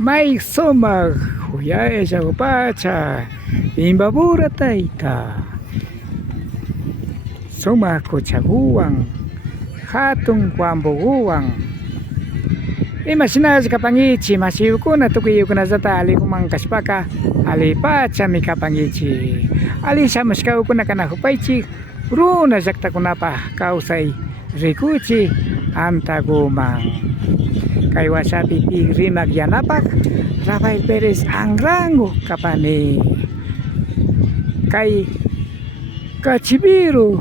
May somak huyay sa upacha imbabura taita somak ko chaguwang hatong kwambuguwang imasina sa kapangichi masiuko na tukiyo ko na zata ali kumang kaspaka ali pacha mi kapangichi ali sa maskaw ko na kanahupaichi runa zakta ko na pa kausay rikuchi antagumang kay wasabi tigri magyanapak Rafael Perez ang rango kapani kay kachibiro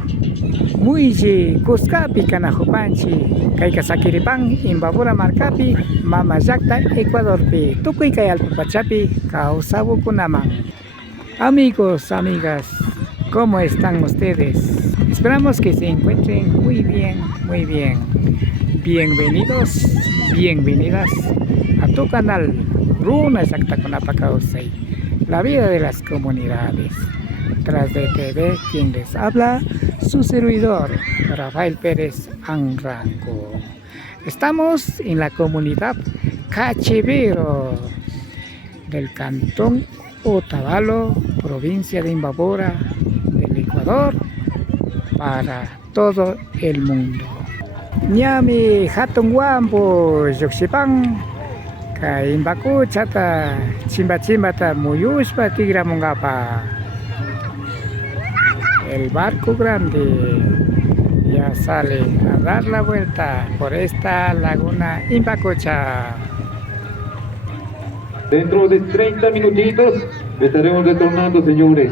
muiji kuskapi kanahupanchi kay kasakiripang imbabura markapi mamazakta Ecuador pi tukuy kay alpapachapi kausabo ko namang amigos, amigas, ¿cómo están ustedes? Esperamos que se encuentren muy bien, muy bien. Bienvenidos, bienvenidas a tu canal Runa Exacta con Apakausay, la vida de las comunidades. Tras de TV, quien les habla, su servidor, Rafael Pérez Angrango. Estamos en la comunidad Cachivero del cantón Otavalo, provincia de Imbabura, del Ecuador, para todo el mundo. Nyami hatong wambo yoksipang kay imbaku chata chimba ta muyuspa tigra mungapa el barco grande ya sale a dar la vuelta por esta laguna Imbacocha. Dentro de 30 minutitos estaremos retornando, señores.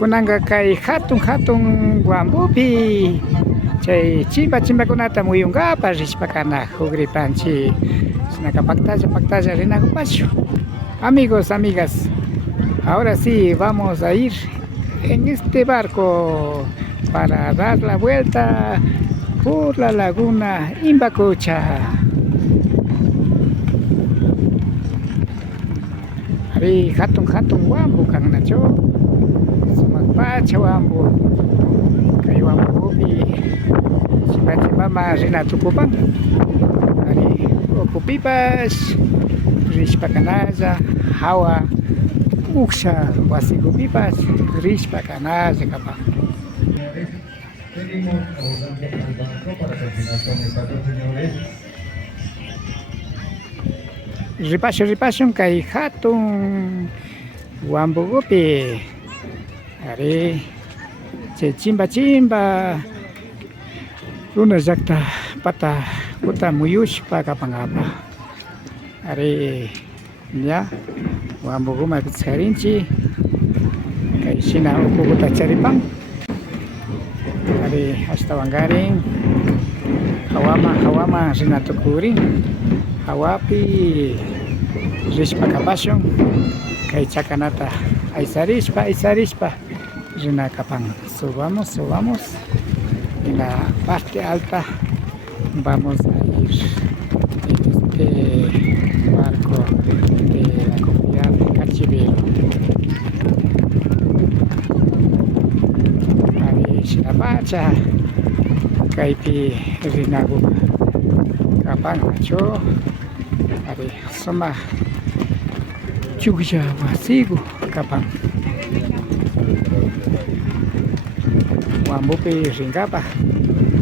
Kunanga kay hatong guambupi chay chimba kunata muyunga parishpakana hugripanchi nakapaktaja renakupacho. Amigos, amigas, ahora sí vamos a ir en este barco para dar la vuelta por la laguna Imbacocha. Ari hatong wambu kang nacho sumagpacha wambu kay wambu upi chimba marina tukupang ari okupipas rishpakanaza hawa uksha wasikupipas rishpakanaza kapang. Pedimos abundancia al banco para terminar con el patrón, señores. Ripasyon kay hatong wambugupi ari chimba runa zakta pata puta muyushpa kapangapa ari ya wambuguma pitsarinchi kay sina ukuguta charipang ari hasta wangaring hawama sinatukuring hawapi rishpa kapasyon kay chakanata aisarispa rinakapang subamos en la parte alta. Vamos a ir en este barco de la comunidad de Cachivero. Ari sinapacha kaipi rinagu kapang cho ari soma chugja wasigu kapang wambupi ringapa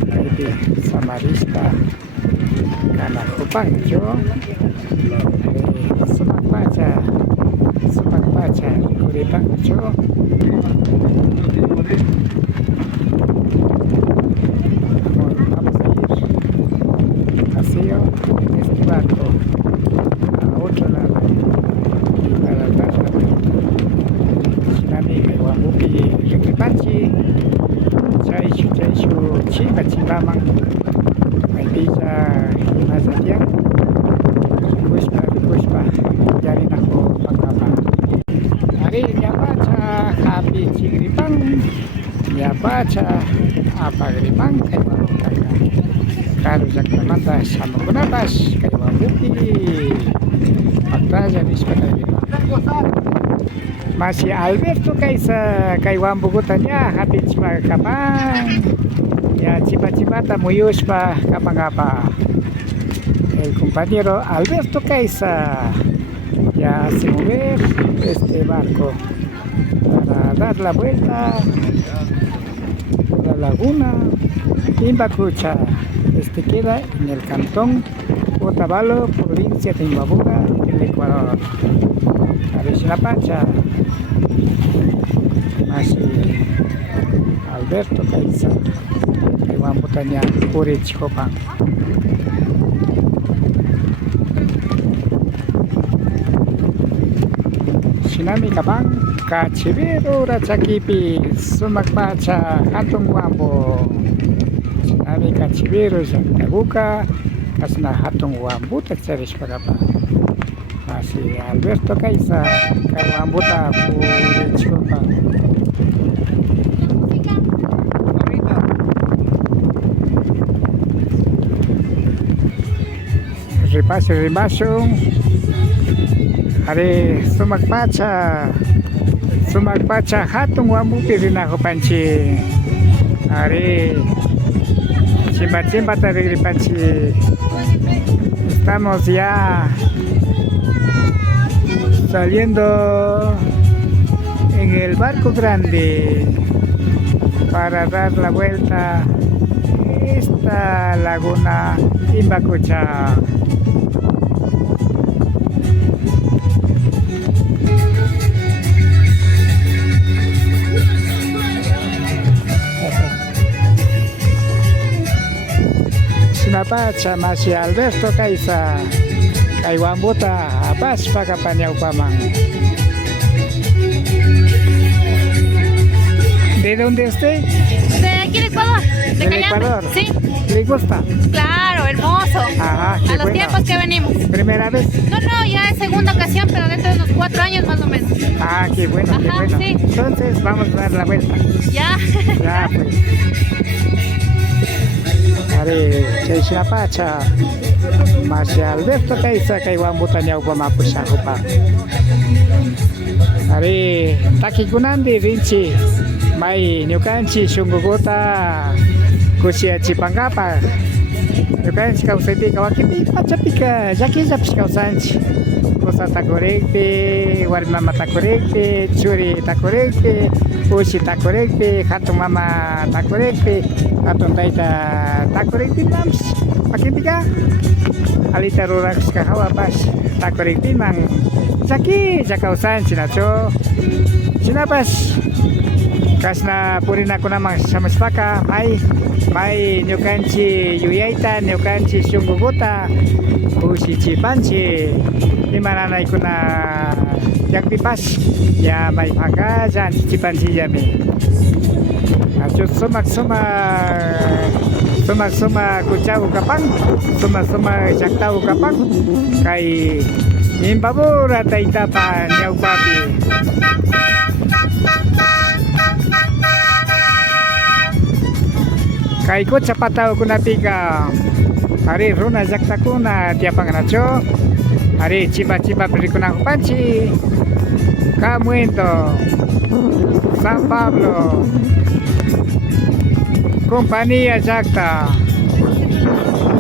kaipi samarista kana kupang cho ari sumakpacha kuripang cho este barco a otro lado para dar la vuelta. Sinami kay wambupi rikipanchi chaishu chimbaman may pizza hinasatian rikushpa yarin ako pagkapa ari yapacha happy chigripang yapacha apagripang kay maruntaga Karu llaqtamanta shamukunapas kay Wambupi pantalla nispa Masi Alberto kay Wambukuta ña hapinchima kapan ya chipata muyushpa kapangapa el compañero Alberto Caiza ya hace mover este barco para dar la vuelta a la laguna Imbacucha. Este queda en el cantón Otavalo, provincia de Imbabura, el Ecuador. Pacha masih Alberto Caiza Iwan Butanya Puri Chikopang. Sinami kabang kachibiro rachakipi sumakpacha hatong wambo. Sinami kachibiro kabuka kasna hatong wambo tacharish pagapa. Masih Alberto Caiza kay wambuta Puri Chikopang. Ripaso hari sumagpacha hatong wambupi rin ako panchi hari chimba tari panchi estamos ya saliendo en el barco grande para dar la vuelta a esta laguna Imbacucha. Sinapacha masih Alberto Caiza kay Wambuta apas pagkapanyaw pamang. ¿De dónde esté? De aquí de Ecuador, de Del Cañame. Ecuador. Sí, ¿Le gusta? claro, hermoso. Ajá, qué A los bueno. tiempos que venimos. ¿Primera vez? No, ya es segunda ocasión, pero dentro de unos 4 años más o menos. Ah, qué bueno, qué Ajá, bueno. sí. Entonces vamos a dar la vuelta. Ya. Ya pues. Ari, kay Sinapacha masih Alberto Caiza kay Wambuta niya upamapusahupa. Ari, takikunandi rinchi may nyukanchi shungugota kusia chipangapa. Nyukanchi kausati kawakipi pachapika jakija piskausanchi. Kosa takorekpe, warmama takorekpe, churi takorekpe, ushi takorekpe, hatun mama takorekpe, hatun taita takorekpe mams. Pakitika alita rurax kahawa pas takorekpe mang jaki jakausanchi nacho. Sinapas kasna purin ako namang samaspaka may nyukanchi yuyaita nyukanchi shungugota ushi chipanchi imananay ko na yakpipas ya may pangkajan chipanchi yami acho sumak kuchaw kapang suma jaktaw kapang kay Imbabura taitapan yaw papi. Kay ko chapataw ko na piga. Hari runa jakta ko na tiapang nacho. Hari chiba beri ko na panchi. Camuento. San Pablo. Compañía jakta.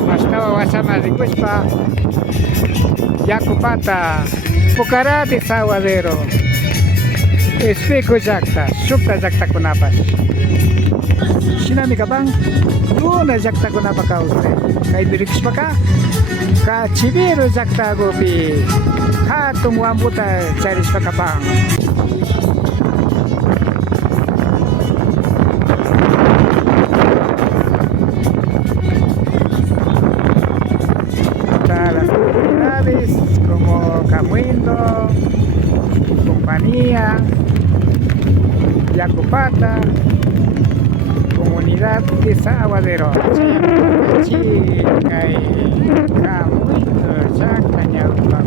Hasta wasama rikuspa. Yakupata. Pucara de Saguadero. Espejo jakta. Supta jakta ko napas. Sinami ka bang? Luna jakta ko na pa ka usted. Kay Birix pa ka? Ka Chibiro jakta gopi. Hatong wambuta charis pa ka bang? Las comunidades como Camuendo, Compañía, Yacupata, Comunidad de Saguadero, Chica y Camuendo, Chacañaupa,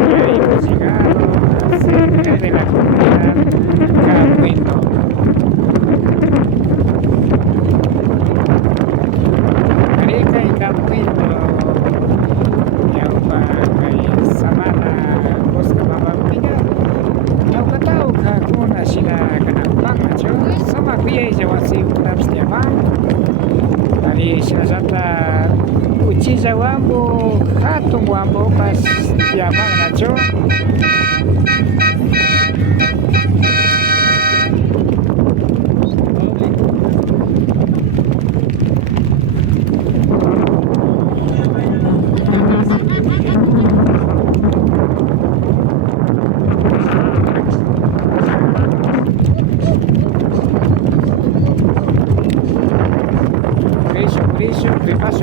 y ahí hemos llegado cerca de la comunidad Camuendo. Ali sinasata uchilla wambo hatun wambo pas llaman nacho.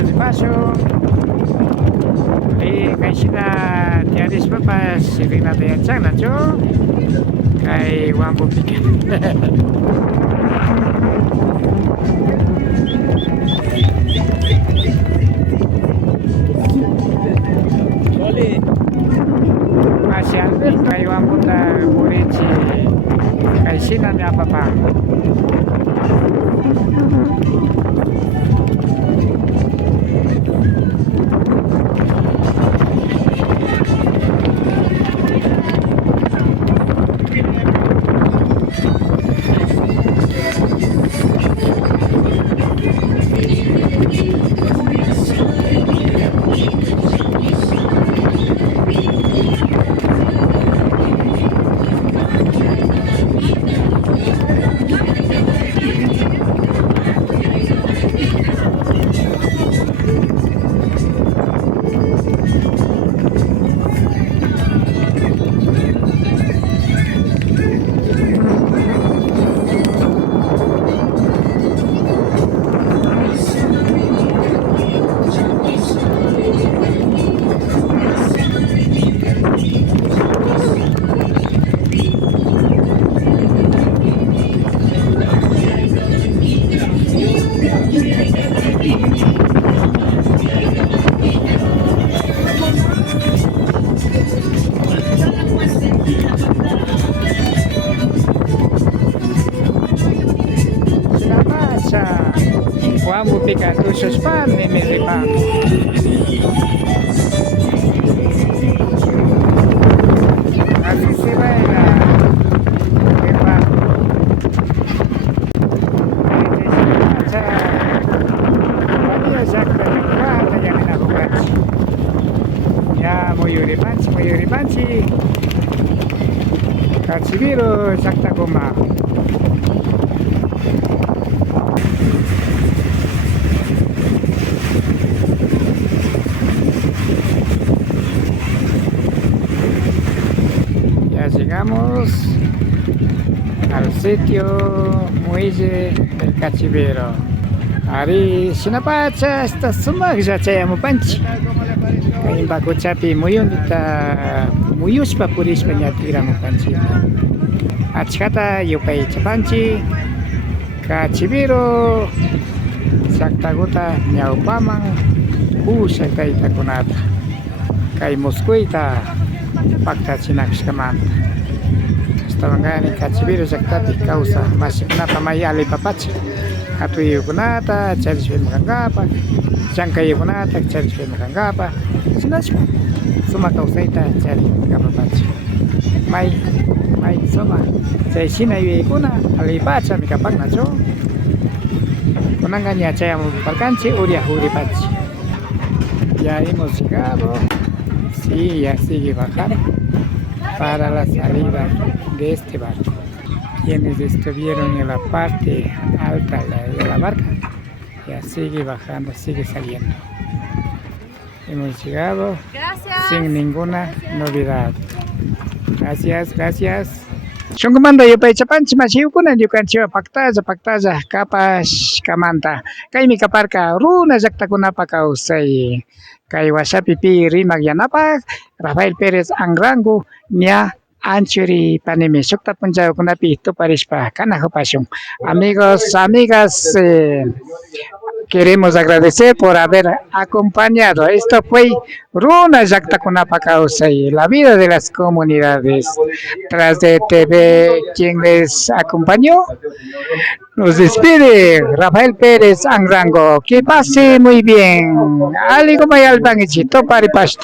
De paso. Kay sina tiadis papas sirina de achang nacho. Kay wambo pikan. Masih ambil kay wambo ta murici. Kay sina ni apa-apa. Wambo pica tus pan de mi ripan. Así se baila el pan. Ya muy uripanchi. Kachibiro sakta goma. Llegamos al sitio muelle del Cachivero. Ari sinapacha esta suma ya chayamu panchi. Kain baku chapi muyun kita muyus papuris penyatiramu panchi. Achkata yupai chapanchi. Cachivero saktaguta ñawpamang sakta itakunata. Kay Moscuita pakta chinakshkamanta. Tawangani Cachivero llaqtapi kawsa masikunapa may alipapacha hatuyukunata charishpaymujankapak llank'ayukunata charishpaymujankapak hinashpa suma kawsayta charinkapapacha may suma chayshina yuyaykuna alipachami kapaknachu kunanqa ña chayamuparkanchik uripachi. Ya hemos llegado, sí, ya sigue bajando para la salida de este barco. Quienes estuvieron en la parte alta de la barca ya sigue bajando, sigue saliendo. Hemos llegado. Gracias. Sin ninguna novedad. Gracias. Shungumanda yupay chapanchi masiyukuna yukanchiwa paktaza kapas kamanta. Kaymi kaparka runa llaqtakunapa kawsay. Kay Washapipi rimak yanapak Rafael Pérez Angrango ña anchuri panimi sukta punchawkunapi tuparishpa kanajupashun. Amigos, amigas, queremos agradecer por haber acompañado. Esto fue Runa Llaqtakunapa Kawsay, la vida de las comunidades. Tras de TV, quien les acompañó, nos despide Rafael Pérez Angrango. Que pase muy bien. Aligo mayalbangichi, toparipash.